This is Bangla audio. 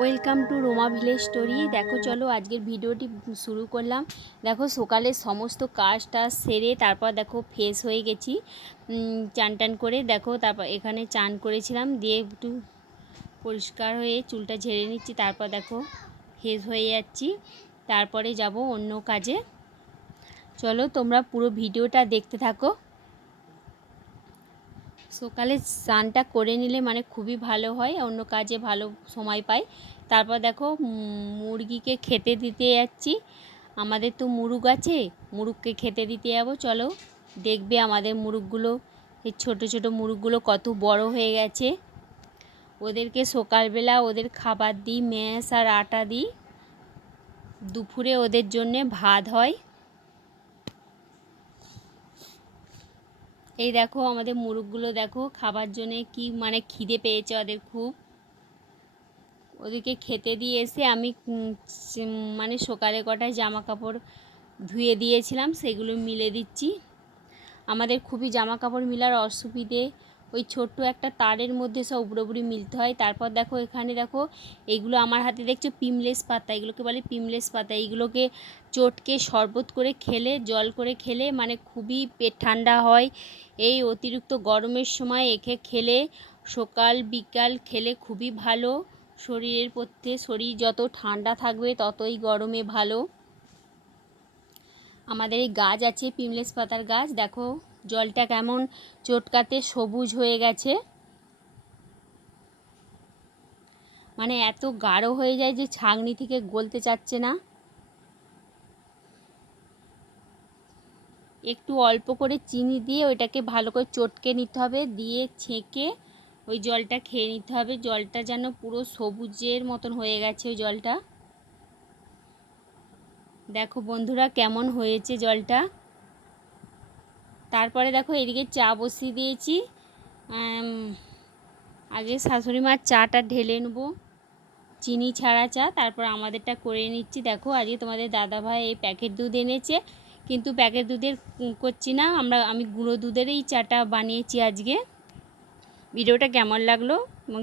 Welcome to Roma village story. দেখো, চলো আজকের ভিডিওটি শুরু করলাম। দেখো সকালে সমস্ত কাজ টাজ সেরে তারপর দেখো ফ্রেশ হয়ে গেছি। চান টান করে দেখো, তারপর এখানে চান করেছিলাম। দিয়ে একটু পরিষ্কার হয়ে চুলটা ঝেড়ে নিচ্ছি, তারপর দেখো ফ্রেশ হয়ে যাচ্ছি। তারপরে যাব অন্য কাজে। চলো, তোমরা পুরো ভিডিওটা দেখতে থাকো। সকালে স্নানটা করে নিলে মানে খুবই ভালো হয়, অন্য কাজে ভালো সময় পাই। তারপর দেখো মুরগিকে খেতে দিতে যাচ্ছি। আমাদের তো মুরগ আছে, মুরগকে খেতে দিতে যাব। চলো, দেখবে আমাদের মুরগগুলো, এই ছোটো ছোটো মুরগগুলো কত বড় হয়ে গেছে। ওদেরকে সকালবেলা ওদের খাবার দিই, ম্যাশ আর আটা দিই। দুপুরে ওদের জন্যে ভাত হয়। এই দেখো আমাদের মুরগগুলো দেখো, খাবার জন্যে কি মানে খিদে পেয়েছে ওদের খুব। ওদেরকে খেতে দিয়ে এসে আমি মানে সকালে কটায় জামা কাপড় ধুয়ে দিয়েছিলাম, সেগুলো মিলে দিচ্ছি। আমাদের খুবই জামা কাপড় মিলার অসুবিধে ওই ছোট্ট একটা তারের মধ্যে সব উপরে মিলতে হয়। তারপর দেখো এখানে দেখো এইগুলো আমার হাতে দেখছ পিমলেস পাতা, এগুলোকে বলে পিমলেস পাতা। এইগুলোকে চটকে শরবত করে খেলে, জল করে খেলে মানে খুবই পেট ঠান্ডা হয়। এই অতিরিক্ত গরমের সময় একে খেলে সকাল, বিকাল খেলে খুবই ভালো। শরীরের পক্ষে, শরীর যত ঠান্ডা থাকবে ততই গরমে ভালো। আমাদের এই গাছ আছে, পিমলেস পাতার গাছ, দেখো। জলটা কেমন চটকাতে সবুজ হয়ে গেছে। মানে এত গাঢ় হয়ে যায় যে ছাগনি থেকে গলতে চাচ্ছে না। একটু অল্প করে চিনি দিয়ে ওইটাকে ভালো করে চটকে নিতে হবে, দিয়ে ছেঁকে ওই জলটা খেয়ে নিতে হবে। জলটা যেন পুরো সবুজের মতন হয়ে গেছে ওই জলটা। দেখো বন্ধুরা কেমন হয়েছে জলটা। তারপরে দেখো এদিকে চা বসিয়ে দিয়েছি। আগে শাশুড়ি মার চাটা ঢেলে নেব, চিনি ছাড়া চা, তারপর আমাদেরটা করে নিচ্ছি। দেখো আজকে তোমাদের দাদাভাই এই প্যাকেট দুধ এনেছে, কিন্তু প্যাকেট দুধের করছি না। আমরা, আমি গুঁড়ো দুধেরই চাটা বানিয়েছি আজকে। ভিডিওটা কেমন লাগল? এবং